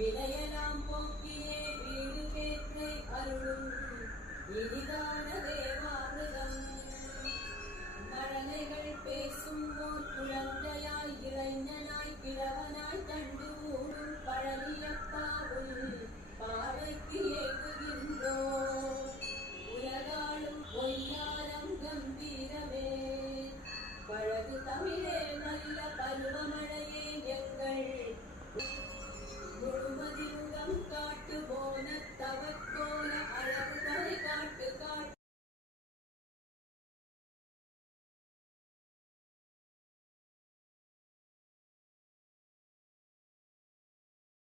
வினையெல்லாம் போக்கியே வீடு பேற்றை அருளும் இனிதான தேவாமிர்தம். மழலைகள் பேசும் ஓர் குழந்தையாய் இளைஞனாய் கிழவனாய் தண்டு ஊடும் பழ